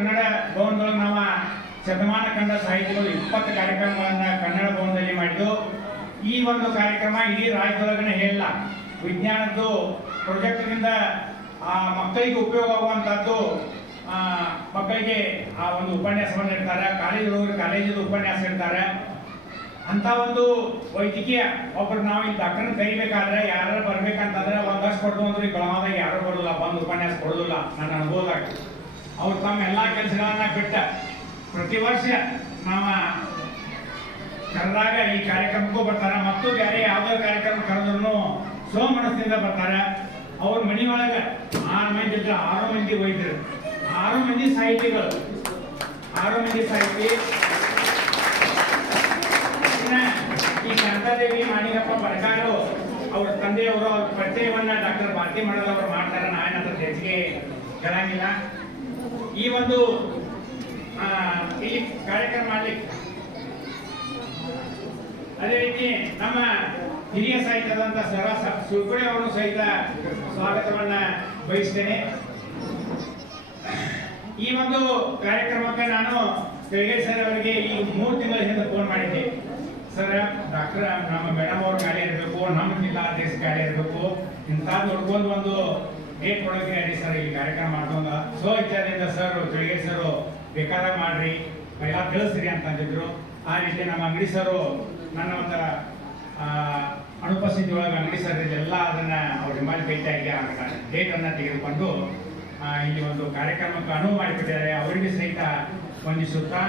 ಕನ್ನಡ ಭವನದೊಳಗೆ ನಾವು ಶತಮಾನ ಕನ್ನಡ ಸಾಹಿತ್ಯಗಳು ಇಪ್ಪತ್ತು ಕಾರ್ಯಕ್ರಮಗಳನ್ನು ಕನ್ನಡ ಭವನದಲ್ಲಿ ಮಾಡಿದ್ದು. ಈ ಒಂದು ಕಾರ್ಯಕ್ರಮ ಇಡೀ ರಾಜ್ಯದೊಳಗನೆ ಹೇಳಿಲ್ಲ. ವಿಜ್ಞಾನದ್ದು ಪ್ರಾಜೆಕ್ಟ್ನಿಂದ, ಆ, ಮಕ್ಕಳಿಗೆ ಉಪಯೋಗ ಆಗುವಂಥದ್ದು ಮಕ್ಕಳಿಗೆ ಆ ಒಂದು ಉಪನ್ಯಾಸವನ್ನು ಇಡ್ತಾರೆ. ಹೋಗಿ ಕಾಲೇಜಿನ ಉಪನ್ಯಾಸ ಇಡ್ತಾರೆ. ಅಂತ ಒಂದು ವೈದ್ಯಕೀಯ ಒಬ್ಬರು ನಾವು ಇಲ್ಲಿ ಡಾಕ್ಟರ್ನ ಕರಿಬೇಕಾದ್ರೆ ಯಾರು ಬರ್ಬೇಕಂತಂದ್ರೆ ಒಂದಷ್ಟು ಕೊಡ್ತು ಅಂದ್ರೆ ಬೆಳಗಾವದಾಗ ಯಾರು ಕೊಡೋದಿಲ್ಲ ಬಂದು ಉಪನ್ಯಾಸ ಕೊಡೋದಿಲ್ಲ. ನನ್ನ ಅನುಭವದಾಗ. ಅವ್ರು ತಮ್ಮ ಎಲ್ಲಾ ಕೆಲಸಗಳನ್ನ ಬಿಟ್ಟ. ಪ್ರತಿ ವರ್ಷ ನಮ್ಮ ಕರೆದಾಗ ಈ ಕಾರ್ಯಕ್ರಮಕ್ಕೂ ಬರ್ತಾರೆ. ಮತ್ತು ಬೇರೆ ಯಾವುದೇ ಕಾರ್ಯಕ್ರಮ ಕರೆದ್ರು ಸೋ ಮನಸ್ಸಿಂದ ಬರ್ತಾರ. ಅವ್ರ ಮನಿ ಒಳಗ ಆರು ಮಂದಿ ಇದ್ರೆ, ಆರು ಮಂದಿ ವೈದ್ಯರು. ಆರು ಮಂದಿ ಸಾಹಿತಿಗಳು. ಆರು ಮಂದಿ ಸಾಹಿತಿ. ಈ ಶಾಂತಾದೇವಿ ಮಾಣಿಗಪ್ಪ ಬರಕಾರು ಅವ್ರ ತಂದೆಯವರು ಅವ್ರ ಪರಿಚಯವನ್ನ ಡಾಕ್ಟರ್ ಭಾರತಿ ಮಾಡಲ್ ಅವ್ರು ಮಾಡ್ತಾರೆ. ನಾನು ಅದ್ರ ಹೆಚ್ಚಿಗೆ ಹೇಳಂಗಿಲ್ಲ. ಈ ಒಂದು ಇಲ್ಲಿ ಕಾರ್ಯಕ್ರಮ ಮಾಡ್ಲಿಕ್ಕೆ. ಅದೇ ರೀತಿ ನಮ್ಮ ಹಿರಿಯ ಸಾಹಿತ್ಯದಂತ ಸರ ಸುಳ್ಕುಡಿ ಅವರು ಸಹಿತ ಸ್ವಾಗತವನ್ನ ಬಯಸ್ತೇನೆ. ಈ ಒಂದು ಕಾರ್ಯಕ್ರಮಕ್ಕೆ ನಾನು ಬೆಳಗ್ಗೆ ಸರ್ ಅವರಿಗೆ ಈ ಮೂರು ತಿಂಗಳ ಹಿಂದೆ ಫೋನ್ ಮಾಡಿದ್ದೆ. ಸರ್, ಡಾಕ್ಟರ್, ನಮ್ಮ ಮೇಡಮ್ ಅವ್ರ ಗಾಡಿ ಇರಬೇಕು, ನಮ್ಮ ಜಿಲ್ಲಾಧ್ಯಕ್ಷ ಕಾರ್ಯ ಇರಬೇಕು ಇಂಥ ನೋಡ್ಕೊಂಡು ಒಂದು ಡೇಟ್ ಕೊಡೋಕೆ ಹೇಳಿ ಸರ್ ಈ ಕಾರ್ಯಕ್ರಮ ಮಾಡ್ಕೊಂಡ. ಸೊ ಇಚ್ಛಾದಿಂದ ಸರ್ ಜೊಳಿಗೆ ಸರ್ ಬೇಕಾದ ಮಾಡ್ರಿ. ಎಲ್ಲ ತಿಳಿಸ್ರಿ ಅಂತ ಅಂದಿದ್ರು. ಆ ರೀತಿ ನಮ್ಮ ಅಂಗಡಿ ಸರು ನನ್ನ ಒಂಥರ ಅನುಪಸ್ಥಿತಿ ಒಳಗೆ ಅಂಗಡಿ ಸರ್ ಎಲ್ಲ ಅದನ್ನ ಅವ್ರ ಹಿಮಾಲಯ ಭೇಟಿಯಾಗಿ ಡೇಟ್ ಅನ್ನ ತೆಗೆದುಕೊಂಡು ಇಲ್ಲಿ ಒಂದು ಕಾರ್ಯಕ್ರಮಕ್ಕೆ ಅನುವು ಮಾಡಿಬಿಟ್ಟಿದ್ದಾರೆ ಅವರಿಗೆ ಸಹಿತ ವಂದಿಸುತ್ತಾ.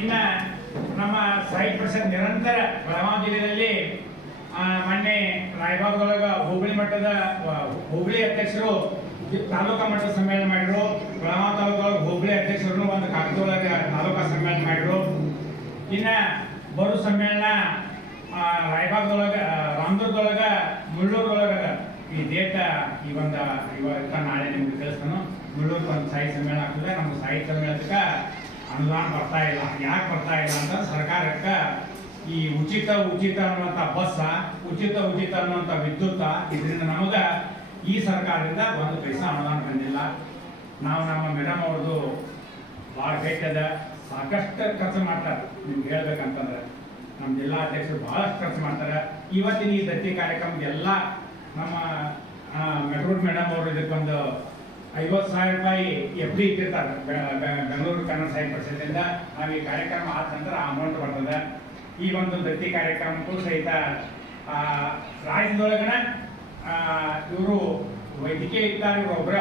ಇನ್ನ ನಮ್ಮ ಸಾಹಿತ್ಯ ಪ್ರಸಾದ್ ನಿರಂತರ ಬೆಳಗಾವಿ ಜಿಲ್ಲೆಯಲ್ಲಿ ಮೊನ್ನೆ ರಾಯಬಾಗದೊಳಗ ಹೋಬಳಿ ಮಟ್ಟದ ಹೋಬಳಿ ಅಧ್ಯಕ್ಷರು ತಾಲೂಕಾ ಮಟ್ಟದ ಸಮ್ಮೇಳನ ಮಾಡಿದ್ರು. ಗ್ರಾಮ ತಾಲೂಕೊಳಗೆ ಹೋಬಳಿ ಅಧ್ಯಕ್ಷರು ಒಂದು ಕಾಗದೊಳಗ ತಾಲೂಕಾ ಸಮ್ಮೇಳನ ಮಾಡಿದ್ರು. ಇನ್ನ ಬರು ಸಮ್ಮೇಳನ ರಾಯಬಾಗದೊಳಗ ರಾಮದುರ್ಗದೊಳಗ, ಮುಳ್ಳೂರ್ದೊಳಗ ಈ ಡೇಟ ಈ ಒಂದು ಇವತ್ತ ನಾಳೆ ನಿಮ್ಗೆ ತಿಳಿಸ್ತಾನು. ಮುಳ್ಳೂರು ಒಂದು ಸಾಹಿತ್ಯ ಸಮ್ಮೇಳನ ಆಗ್ತದೆ. ನಮ್ಮ ಸಾಹಿತ್ಯ ಸಮ್ಮೇಳನಕ್ಕೆ ಅನುದಾನ ಬರ್ತಾ ಇಲ್ಲ. ಯಾಕೆ ಬರ್ತಾ ಇಲ್ಲ ಅಂತ ಸರ್ಕಾರಕ್ಕೆ ಈ ಉಚಿತ ಉಚಿತ ಅನ್ನುವಂಥ ಬಸ್ಸ ಉಚಿತ ಉಚಿತ ಅನ್ನುವಂಥ ವಿದ್ಯುತ್ತ ಇದರಿಂದ ನಮಗ ಈ ಸರ್ಕಾರದಿಂದ ಒಂದು ಪೈಸಾ ಅನುದಾನ ಬಂದಿಲ್ಲ. ನಾವು ನಮ್ಮ ಮೇಡಮ್ ಅವ್ರದ್ದು ಭಾಳ ಬೇಕದ ಸಾಕಷ್ಟು ಖರ್ಚು ಮಾಡ್ತಾರೆ. ನಿಮ್ಗೆ ಹೇಳ್ಬೇಕಂತಂದ್ರೆ ನಮ್ಮ ಜಿಲ್ಲಾ ಅಧ್ಯಕ್ಷರು ಭಾಳಷ್ಟು ಖರ್ಚು ಮಾಡ್ತಾರೆ. ಇವತ್ತಿನ ಈ ದತ್ತಿ ಕಾರ್ಯಕ್ರಮದ ಎಲ್ಲ ನಮ್ಮ ಮೆಟ್ರೋಡ್ ಮೇಡಮ್ ಅವರು ಇದಕ್ಕೊಂದು ಐವತ್ತು ಸಾವಿರ ರೂಪಾಯಿ ಎಫ್ ಡಿ ಇಟ್ಟಿರ್ತಾರೆ ಬೆಂಗಳೂರು ಕನ್ನಡ ಸಾಹಿತ್ಯ ಪರಿಷತ್ತಿಂದ. ನಾವು ಈ ಕಾರ್ಯಕ್ರಮ ಆದ ನಂತರ ಅಮೌಂಟ್ ಬರ್ತದೆ. ಈ ಒಂದು ದತ್ತಿ ಕಾರ್ಯಕ್ರಮಕ್ಕೂ ಸಹಿತ ರಾಜ್ಯದೊಳಗನ ಇವರು ವೈದ್ಯಕೀಯ ಇದ್ದಾರೆ ಇವರು ಒಬ್ಬರ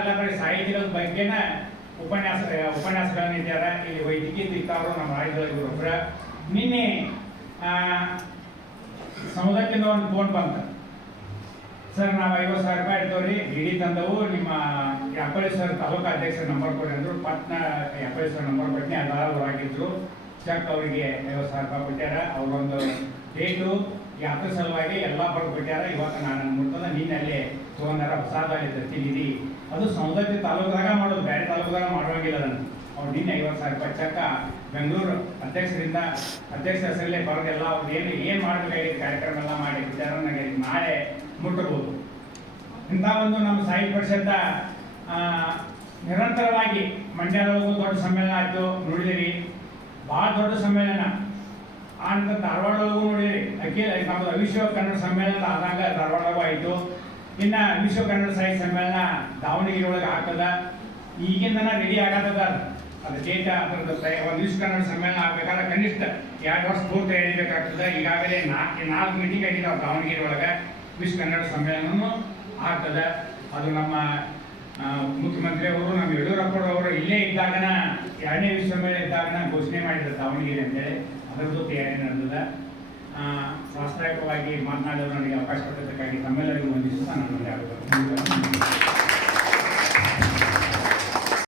ಎಲ್ಲ ಬರೀ ಸಾಹಿತ್ಯದ ಬಗ್ಗೆನ ಉಪನ್ಯಾಸ, ಉಪನ್ಯಾಸಗಳನ್ನ ಇದ್ದಾರೆ ಇಲ್ಲಿ ವೈದ್ಯಕೀಯ ಇರ್ತಾರೋ ನಮ್ಮ ರಾಜ್ಯದೊಳಗೆ ಇವರೊಬ್ಬರ ನಿನ್ನೆ ಸಮುದಾಯಕ್ಕೆ ಒಂದು ಫೋನ್ ಬಂತ. ಸರ್, ನಾವು ಐವತ್ತು ಸಾವಿರ ರೂಪಾಯಿ ಇಡ್ತೇವ್ರಿ. ಡಿ ತಂದವು, ನಿಮ್ಮ ಯಾಪಳಿ ಸರ್ ತಾಲೂಕು ಅಧ್ಯಕ್ಷರ ನಂಬರ್ ಕೊಡಿ ಅಂದರು. ಪಟ್ನ ಯಾಪಳಿ ಸರ್ ನಂಬರ್ ಕೊಟ್ಟಿನಿ ಎಲ್ಲರೂ ಆಗಿದ್ರು ಚೆಕ್ ಅವರಿಗೆ ಐವತ್ತು ಸಾವಿರ ರೂಪಾಯಿ ಕೊಟ್ಟಾರ ಅವ್ರೊಂದು ಡೇಟು ಯಾತ್ರೆ ಸಲುವಾಗಿ ಎಲ್ಲ ಕೊಟ್ಟಾರ ಇವತ್ತು ನಾನು ಮುಟ್ಟದ ನಿನ್ನೆ ಅಲ್ಲೇ ತೊಗೊಂಡಾರ ಹೊಸದಲ್ಲಿ ದತ್ತಿನಿಧಿ ಅದು ಸೌಂದರ್ಯ ತಾಲೂಕದಾಗ ಮಾಡೋದು, ಬೇರೆ ತಾಲೂಕದಾಗ ಮಾಡೋಂಗಿಲ್ಲ ಅದನ್ನು. ಅವ್ರು ನಿನ್ನೆ ಐವತ್ತು ಸಾವಿರ ರೂಪಾಯಿ ಚಕ್ಕ ಬೆಂಗಳೂರು ಅಧ್ಯಕ್ಷರಿಂದ, ಅಧ್ಯಕ್ಷ ಹೆಸರಲ್ಲೇ ಬರೋದೆಲ್ಲ ಅವ್ರು ಏನು ಏನು ಮಾಡಬೇಕಾಗಿತ್ತು ಕಾರ್ಯಕ್ರಮ ಎಲ್ಲ ಮಾಡಿ ವಿಚಾರ ನನಗೆ ನಾಳೆ ಮುಟ್ಟಬಹುದು ಇಂಥ ಒಂದು ನಮ್ಮ ಸಾಹಿತ್ಯ ಪರಿಷತ್ತ ನಿರಂತರವಾಗಿ ಮಂಡ್ಯದೊಳಗೂ ದೊಡ್ಡ ಸಮ್ಮೇಳನ ಆಯಿತು. ನೋಡಿದಿರಿ. ಭಾಳ ದೊಡ್ಡ ಸಮ್ಮೇಳನ. ನಂತರ ಧಾರವಾಡದೊಳಗೂ ನೋಡಿರಿ ಅಖಿಲ ನಮ್ಮದು ವಿಶ್ವ ಕನ್ನಡ ಸಮ್ಮೇಳನ ಆದಾಗ ಧಾರವಾಡಗೂ ಆಯಿತು. ಇನ್ನು ವಿಶ್ವ ಕನ್ನಡ ಸಾಹಿತ್ಯ ಸಮ್ಮೇಳನ ದಾವಣಗೆರೆ ಒಳಗೆ ಆಗ್ತದ. ಈಗಿಂದನ ರೆಡಿ ಆಗತ್ತದ ಅದು. ಡೇಟ್ ಅದರದ್ದು ಒಂದು ವಿಶ್ವ ಕನ್ನಡ ಸಮ್ಮೇಳನ ಆಗಬೇಕಾದ್ರೆ ಕನಿಷ್ಠ ಎರಡು ವರ್ಷ ಪೂರ್ತಿ ಎಳಿಬೇಕಾಗ್ತದೆ ಈಗಾಗಲೇ ನಾಲ್ಕು ನಾಲ್ಕು ಮೀಟಿಂಗ್ ಆಗಿದೆ ದಾವಣಗೆರೆ ಒಳಗೆ ವಿಶ್ವ ಕನ್ನಡ ಸಮ್ಮೇಳನವೂ ಆಗ್ತದೆ. ಅದು ನಮ್ಮ ಮುಖ್ಯಮಂತ್ರಿ ಅವರು ನಮ್ಮ ಯಡಿಯೂರಪ್ಪರವರು ಇಲ್ಲೇ ಇದ್ದಾಗನ, ಎರಡನೇ ವಿಶ್ವ ಮೇಲೆ ಇದ್ದಾಗನ ಘೋಷಣೆ ಮಾಡಿದ್ರು ದಾವಣಗೆರೆ ಅಂತೇಳಿ. ಅದರದ್ದು ತಯಾರಿ ನಡೆದಿದೆ. ಪ್ರಾಸ್ತಾವಿಕವಾಗಿ ಮಾತನಾಡಲು ನನಗೆ ಅವಕಾಶ ಕೊಟ್ಟಿದ್ದಕ್ಕಾಗಿ ತಮ್ಮೆಲ್ಲರಿಗೂ ಮುಂದೆ ಆಗುತ್ತೇನೆ